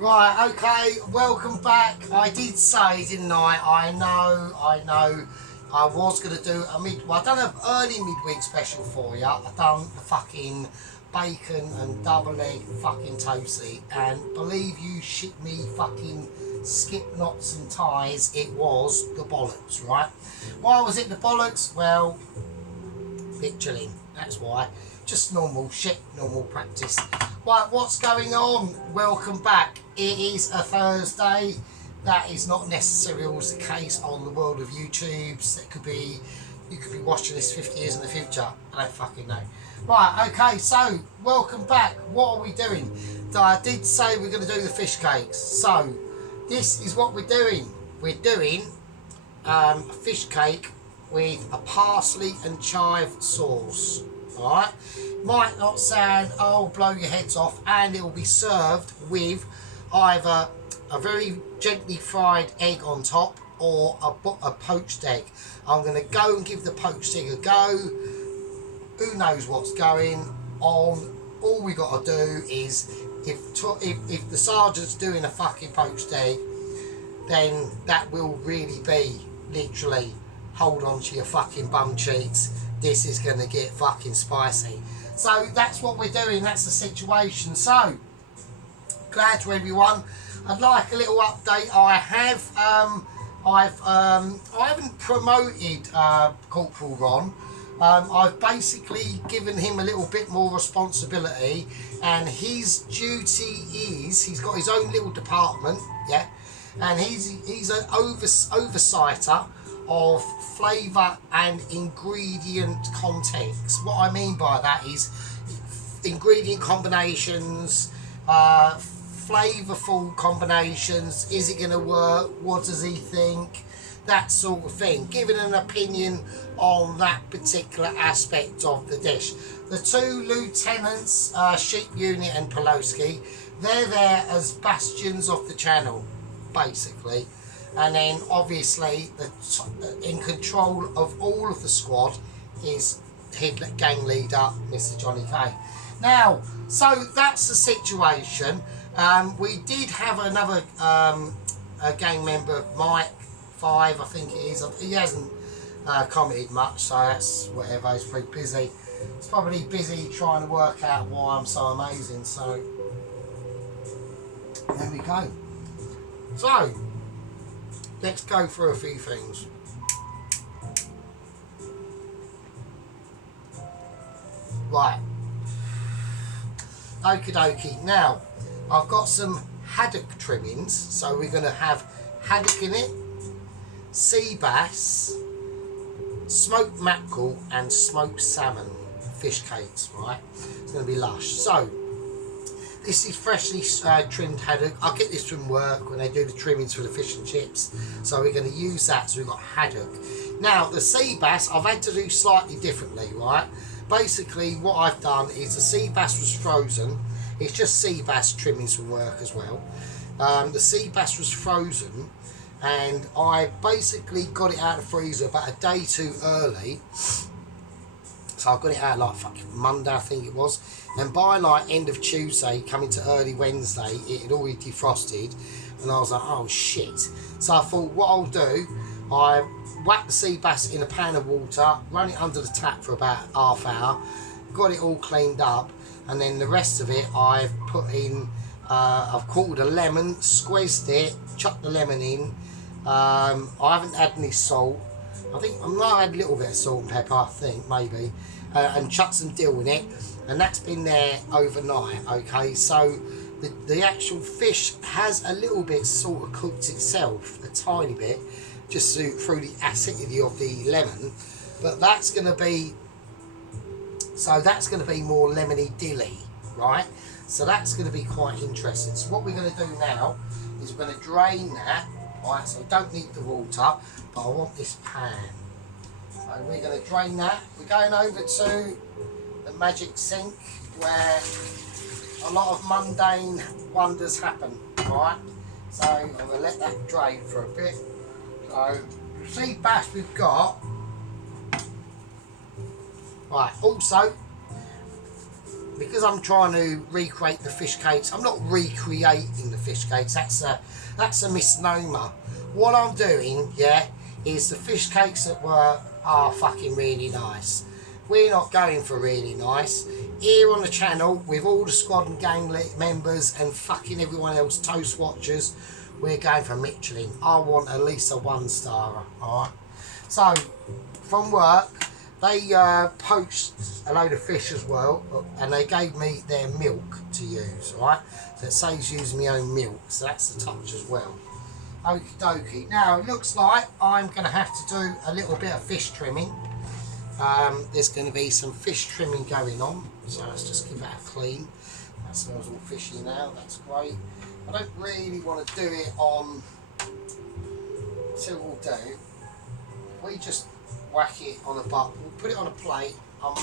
Right, okay, welcome back. I did say, didn't I? I know. I was going to do I done an early midweek special for you. I done the fucking bacon and double egg fucking toasty. And believe you shit me fucking skip knots and ties, it was the bollocks, right? Why was it the bollocks? Well, bit chilling, that's why. Just normal shit, normal practice. Right, what's going on? Welcome back. It is a Thursday. That is not necessarily always the case on the world of YouTubes. That could be, you could be watching this 50 years in the future. I don't fucking know. Right, okay, so welcome back. What are we doing? I did say we're going to do the fish cakes. So this is what we're doing. We're doing a fish cake with a parsley and chive sauce. Alright, might not sound, oh, blow your heads off, and it will be served with either a very gently fried egg on top or a poached egg. I'm going to go and give the poached egg a go. Who knows what's going on? All we got to do is, if the sergeant's doing a fucking poached egg, then that will really be literally, hold on to your fucking bum cheeks. This is going to get fucking spicy. So that's what we're doing. That's the situation. So glad to everyone. I'd like a little update. I haven't promoted Corporal Ron. I've basically given him a little bit more responsibility, and his duty is, he's got his own little department, yeah, and he's an oversighter of flavour and ingredient context. What I mean by that is ingredient combinations, flavourful combinations. Is it going to work? What does he think? That sort of thing. Giving an opinion on that particular aspect of the dish. The two lieutenants, Sheep Unit and Poloski, they're there as bastions of the channel, basically. And then obviously in control of all of the squad is head gang leader Mr. Johnny K. Now, so that's the situation. We did have another a gang member, Mike 5 I think it is. He hasn't commented much, so that's whatever. He's pretty busy. He's probably busy trying to work out why I'm so amazing. So there we go. So let's go through a few things. Right. Okie dokie. Now, I've got some haddock trimmings. So we're going to have haddock in it, sea bass, smoked mackerel and smoked salmon fish cakes, right? It's going to be lush. So, this is freshly trimmed haddock. I'll get this from work when they do the trimmings for the fish and chips. So we're going to use that. So we've got haddock. Now the sea bass I've had to do slightly differently, right? Basically what I've done is the sea bass was frozen. It's just sea bass trimmings from work as well. The sea bass was frozen and I basically got it out of the freezer about a day too early. So I got it out like fucking Monday I think it was. And by like end of Tuesday, coming to early Wednesday, it had already defrosted. And I was like, oh shit. So I thought what I'll do, I whack the sea bass in a pan of water, run it under the tap for about half hour, got it all cleaned up. And then the rest of it I've put in, I've quartered a lemon, squeezed it, chucked the lemon in. I haven't had any salt. I think I might add a little bit of salt and pepper, I think, maybe. And chuck some dill in it. And that's been there overnight, okay? So the actual fish has a little bit sort of cooked itself, a tiny bit, just through the acidity of the lemon. But that's going to be, so that's going to be more lemony dilly, right? So that's going to be quite interesting. So what we're going to do now is we're going to drain that, right? So we don't need the water, but I want this pan. So we're going to drain that. We're going over to the magic sink where a lot of mundane wonders happen, right? So I'm going to let that drain for a bit. So the sea bass we've got. Right, also because I'm trying to recreate the fish cakes, I'm not recreating the fish cakes, that's a misnomer. What I'm doing, yeah, is the fish cakes at work are fucking really nice. We're not going for really nice. Here on the channel, with all the squad and gang members and fucking everyone else, toast watchers, we're going for Michelin. I want at least a 1-star, alright? So, from work, they poached a load of fish as well, and they gave me their milk to use, right? So it saves using my own milk, so that's the touch as well. Okie dokie. Now, it looks like I'm going to have to do a little bit of fish trimming. There's going to be some fish trimming going on, so let's just give that a clean. That smells all fishy now, that's great. I don't really want to do it on, so we'll do, we just whack it on a butt, we'll put it on a plate. I'm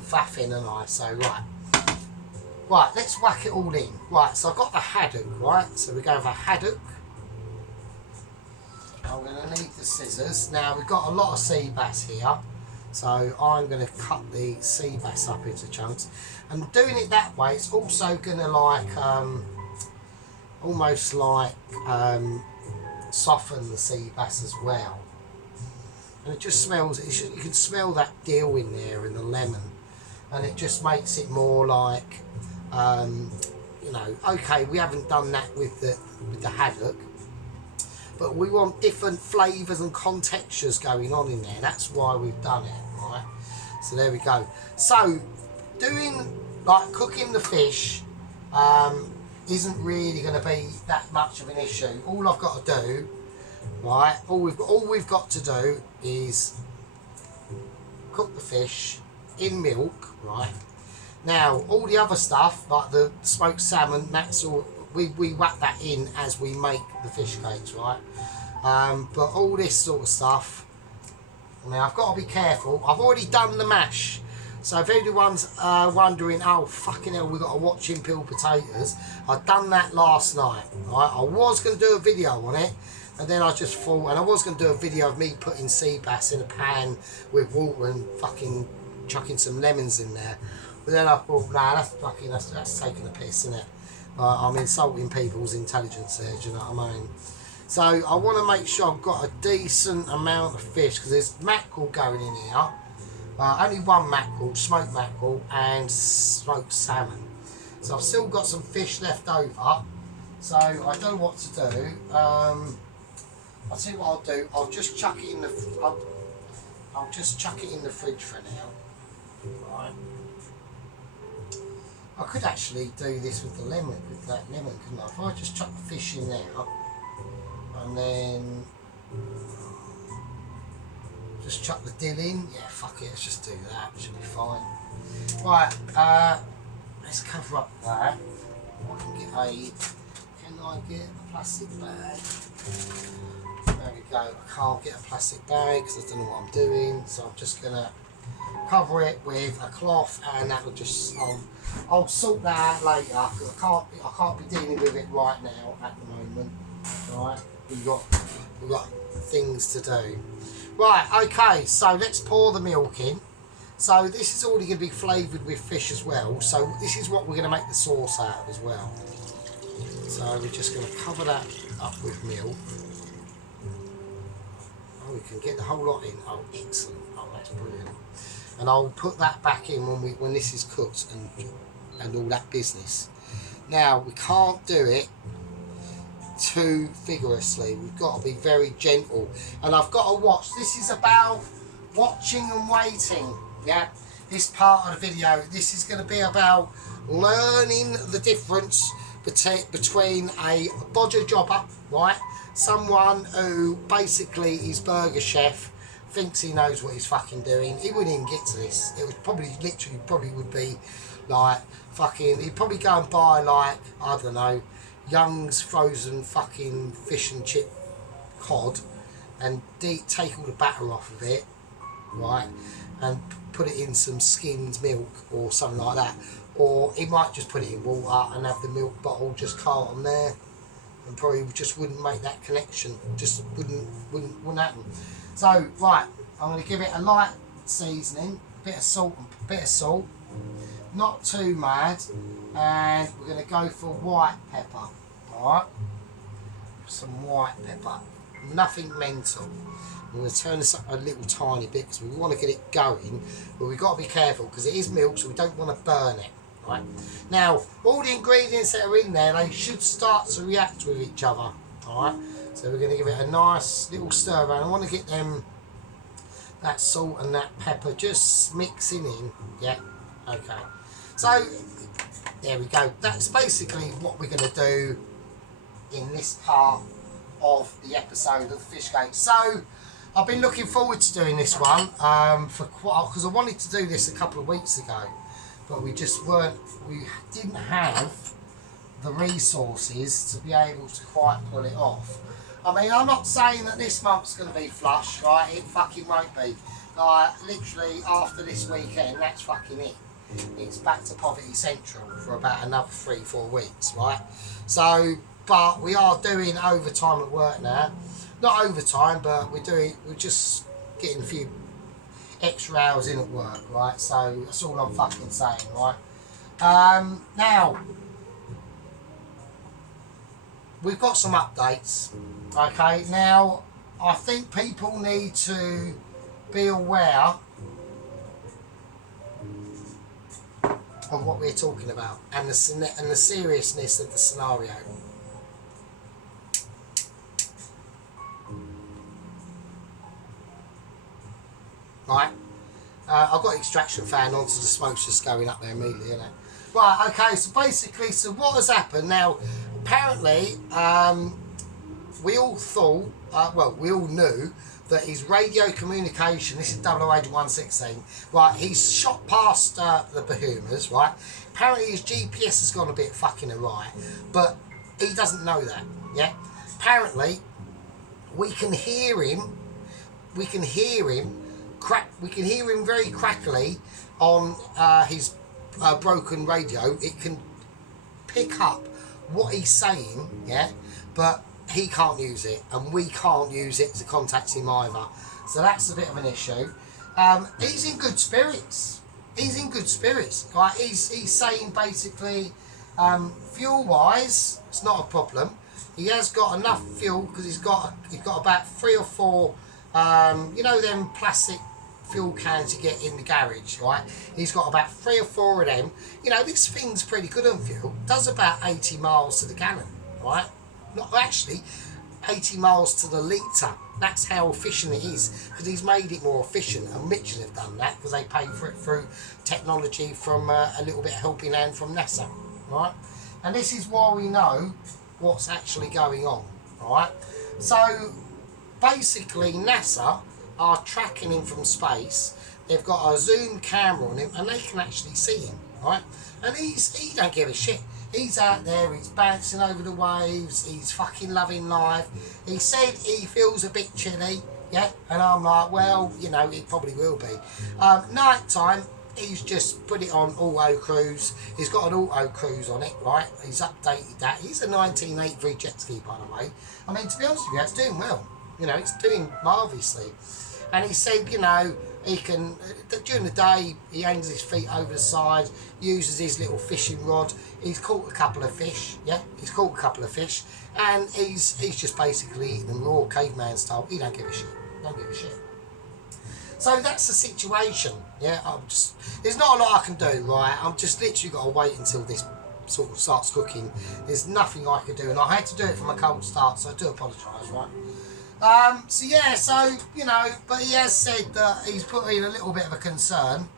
faffing and I, so right, let's whack it all in. Right, so I've got the haddock, right, so we're going for haddock. I'm going to need the scissors. Now we've got a lot of sea bass here, so I'm going to cut the sea bass up into chunks, and doing it that way it's also going to like almost like soften the sea bass as well, and it just smells, you can smell that dill in there and the lemon, and it just makes it more like you know, okay, we haven't done that with the haddock, but we want different flavours and contextures going on in there. That's why we've done it, right? So there we go. So doing like cooking the fish isn't really going to be that much of an issue. All I've got to do, right? All we've got to do is cook the fish in milk, right? Now all the other stuff like the smoked salmon, that's all. We whack that in as we make the fish cakes, right? But all this sort of stuff, now I've got to be careful. I've already done the mash, so if anyone's wondering, oh fucking hell, we've got to watch him peel potatoes, I've done that last night, right? I was going to do a video on it, and then I just thought, and I was going to do a video of me putting sea bass in a pan with water and fucking chucking some lemons in there, but then I thought, nah, that's taking a piss, isn't it? I'm insulting people's intelligence there, do you know what I mean? So I want to make sure I've got a decent amount of fish, because there's mackerel going in here. Only one mackerel, smoked mackerel, and smoked salmon. So I've still got some fish left over. So I don't know what to do. I'll see what I'll do. I'll just chuck it in the. I'll just chuck it in the fridge for now. Right. I could actually do this with the lemon, with that lemon, couldn't I? If I just chuck the fish in there, and then just chuck the dill in. Yeah, fuck it, let's just do that. Should be fine. Right, let's cover up that. Can I get a plastic bag? There we go. I can't get a plastic bag because I don't know what I'm doing, so I'm just gonna cover it with a cloth, and that will just. I'll sort that out later. I can't be dealing with it right now at the moment. Right, we've got things to do. Right, okay. So let's pour the milk in. So this is already going to be flavoured with fish as well. So this is what we're going to make the sauce out of as well. So we're just going to cover that up with milk. Oh, we can get the whole lot in. Oh, excellent. Oh, that's brilliant. And I'll put that back in when this is cooked and all that business. Now we can't do it too vigorously. We've got to be very gentle, and I've got to watch. This is about watching and waiting. Yeah, this part of the video. This is going to be about learning the difference between a bodger jobber, right? Someone who basically is burger chef, thinks he knows what he's fucking doing. He wouldn't even get to this. It would probably would be like fucking, he'd probably go and buy like, I don't know, Young's frozen fucking fish and chip cod and take all the batter off of it, right, and put it in some skimmed milk or something like that. Or he might just put it in water and have the milk bottle just cart on there, and probably just wouldn't make that connection. Just wouldn't happen. So right, I'm going to give it a light seasoning. bit of salt, not too mad, and we're going to go for white pepper. Alright, some white pepper, nothing mental. I'm going to turn this up a little tiny bit because we want to get it going, but we've got to be careful because it is milk, so we don't want to burn it. Right. Now, all the ingredients that are in there, they should start to react with each other. Alright, so we're going to give it a nice little stir around. I want to get that salt and that pepper just mixing in. Yeah, okay. So, there we go. That's basically what we're going to do in this part of the episode of the Fish Cake. So, I've been looking forward to doing this one for quite, because I wanted to do this a couple of weeks ago, but we didn't have the resources to be able to quite pull it off. I mean, I'm not saying that this month's going to be flush, right? It fucking won't be. Like, literally after this weekend, that's fucking it. It's back to Poverty Central for about another 3-4 weeks, right? So, but we are doing overtime at work now. Not overtime, but we're just getting a few extra hours in at work, right? So that's all I'm fucking saying, right? Now, we've got some updates, okay? Now, I think people need to be aware of what we're talking about and the seriousness of the scenario. Right, I've got extraction fan on, so the smoke's just going up there immediately, isn't it? Right, okay, so basically, so what has happened now? Apparently, we all thought, we all knew that his radio communication, this is 00116, right, he's shot past the Bahamas, right? Apparently his GPS has gone a bit fucking awry, but he doesn't know that, yeah? Apparently, we can hear him very crackly on his broken radio. It can pick up what he's saying, yeah, but he can't use it, and we can't use it to contact him either. So that's a bit of an issue. He's in good spirits. Right? He's saying basically, fuel-wise, it's not a problem. He has got enough fuel because he's got about 3 or 4. You know them plastic fuel cans you get in the garage, right? He's got about 3 or 4 of them. You know, this thing's pretty good on fuel. Does about 80 miles to the gallon, right? Not actually, 80 miles to the litre. That's how efficient it is, because he's made it more efficient, and Mitchell have done that because they paid for it through technology from a little bit of helping hand from NASA, right? And this is why we know what's actually going on, right? So basically, NASA are tracking him from space. They've got a zoom camera on him, and they can actually see him, right? And he don't give a shit. He's out there, he's bouncing over the waves, he's fucking loving life. He said he feels a bit chilly, yeah? And I'm like, well, you know, it probably will be. Night time, he's just put it on auto cruise. He's got an auto cruise on it, right? He's updated that. He's a 1983 jet ski, by the way. I mean, to be honest with you, it's doing well. You know, it's doing marvellously. And he said, you know, he can, during the day, he hangs his feet over the side, uses his little fishing rod. He's caught a couple of fish, yeah? He's caught a couple of fish. And he's just basically eating them raw, caveman style. He don't give a shit. Don't give a shit. So that's the situation, yeah? There's not a lot I can do, right? I'm just literally got to wait until this sort of starts cooking. There's nothing I can do. And I had to do it from a cold start, so I do apologise, right? So you know, but he has said that he's put in a little bit of a concern.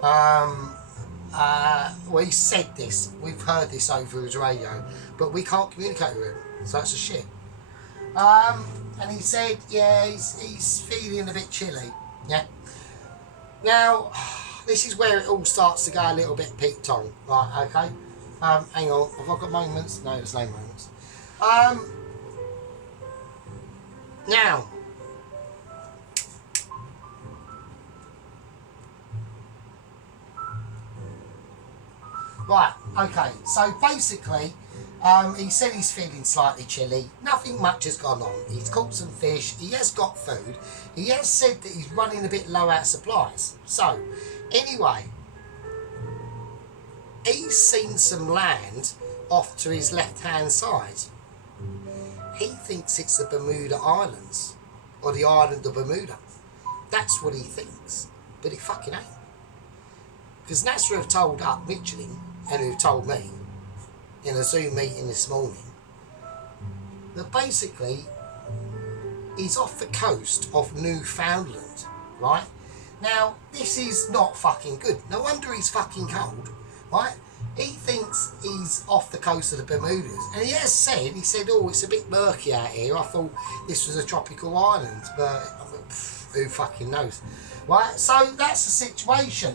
Well, he said this, we've heard this over his radio, but we can't communicate with him, so that's a shit. And he said, yeah, he's feeling a bit chilly, yeah. Now, this is where it all starts to go a little bit Pete Tong, right, okay? Hang on, have I got moments? No, there's no moments. Now, right, okay, so basically, He said he's feeling slightly chilly. Nothing much has gone on. He's caught some fish. He has got food. He has said that he's running a bit low out of supplies. So, anyway, he's seen some land off to his left-hand side. He thinks it's the Bermuda Islands, or the island of Bermuda. That's what he thinks, but it fucking ain't. Because NASA have told up Michelin, and who've told me in a Zoom meeting this morning, that basically he's off the coast of Newfoundland, right? Now, this is not fucking good. No wonder he's fucking cold, right? He thinks he's off the coast of the Bermudas, and he has said, oh, it's a bit murky out here. I thought this was a tropical island, but who fucking knows, right? So that's the situation.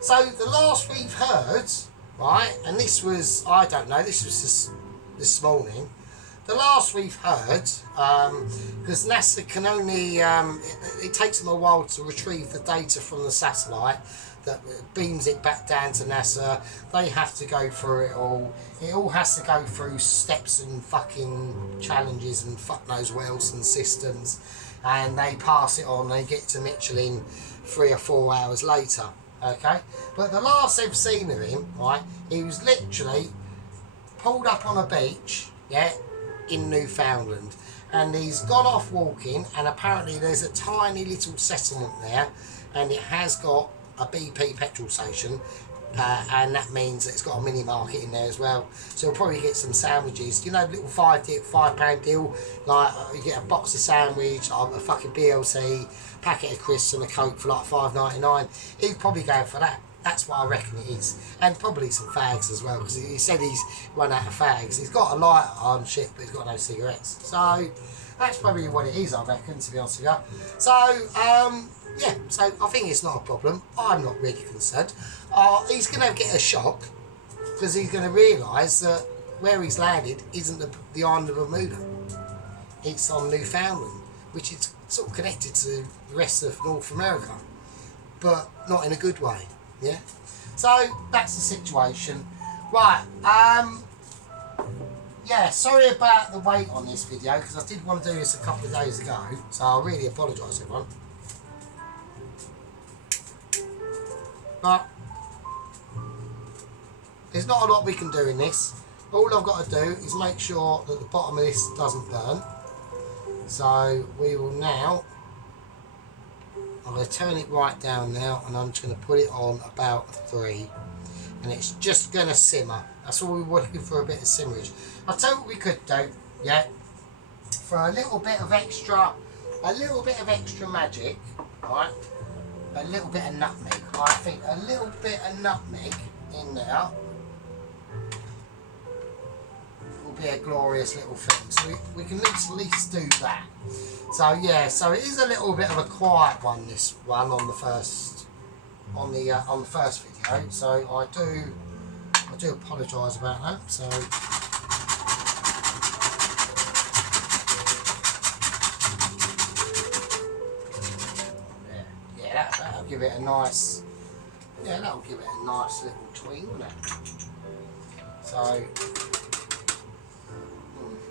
So the last we've heard, right, and this was, I don't know, this was this morning, the last we've heard, because NASA can only, it takes them a while to retrieve the data from the satellite that beams it back down to NASA. They have to go through it all. It all has to go through steps and fucking challenges and fuck knows what else and systems, and they pass it on. They get to Michelin 3 or 4 hours later. Okay, but the last they've seen of him, right, he was literally pulled up on a beach, yeah, in Newfoundland, and he's gone off walking, and apparently there's a tiny little settlement there, and it has got a BP petrol station, and that means that it's got a mini market in there as well. So he'll probably get some sandwiches, you know, little £5 deal, like you get a box of sandwich, a fucking BLT, packet of crisps and a Coke for like $5.99. He's probably going for that. That's what I reckon it is. And probably some fags as well, because he said he's run out of fags. He's got a lighter on shit, but he's got no cigarettes. So that's probably what it is, I reckon, to be honest with you. So, yeah, so I think it's not a problem. I'm not really concerned. He's going to get a shock, because he's going to realise that where he's landed isn't the island of Bermuda. It's on Newfoundland, which is sort of connected to the rest of North America, but not in a good way. Yeah, so that's the situation. Right, yeah, sorry about the wait on this video, because I did want to do this a couple of days ago, so I really apologise everyone. But there's not a lot we can do in this. All I've got to do is make sure that the bottom of this doesn't burn. So we will now, I'm going to turn it right down now, and I'm just going to put it on about 3, and it's just going to simmer. That's all we're looking for, a bit of simmerage. I'll tell you what we could do, yeah, for a little bit of extra magic, right, a little bit of nutmeg. I think a little bit of nutmeg in there will be a glorious little thing. So we can at least do that. So yeah, so it is a little bit of a quiet one, this one on the first video. So I do apologise about that. So yeah, that'll give it a nice, that'll give it a nice little tween, won't it? So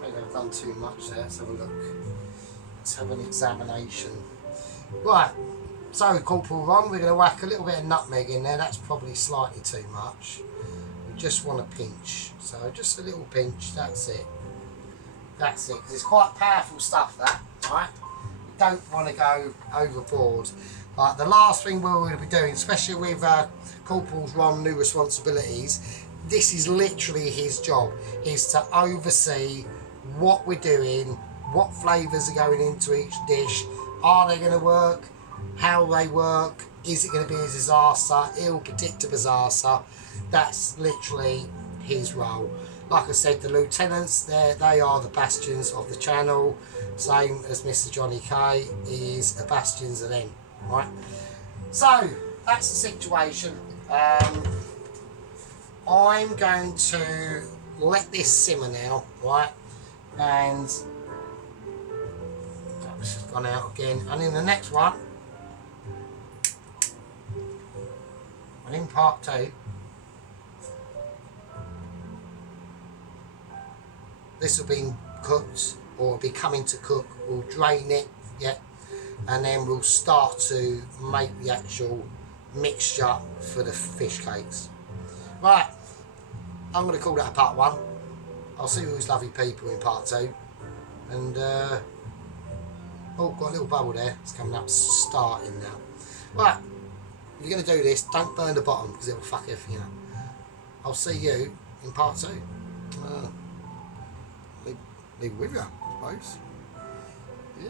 maybe I've done too much there. Let's have a look. Let's have an examination. Right, so Corporal Ron, we're going to whack a little bit of nutmeg in there. That's probably slightly too much. We just want a pinch. So just a little pinch, that's it. That's it, because it's quite powerful stuff, that, right? We don't want to go overboard. Like the last thing we're going to be doing, especially with Corporal Ron new responsibilities, this is literally his job, is to oversee what we're doing, what flavours are going into each dish, are they going to work, how they work, is it going to be a disaster, he'll predict a disaster. That's literally his role. Like I said, the lieutenants, they are the bastions of the channel, same as Mr. Johnny K is the bastions of them, right? So that's the situation. I'm going to let this simmer now, right? And this has gone out again. And in the next one, and in part 2, this will be cooked or be coming to cook. We'll drain it, yeah, and then we'll start to make the actual mixture for the fish cakes. Right, I'm going to call that a part 1. I'll see these lovely people in part 2. And oh, got a little bubble there. It's coming up, starting now. Right, if you're going to do this, don't burn the bottom because it will fuck everything up. I'll see you in part 2. Leave with you, I suppose. Yeah.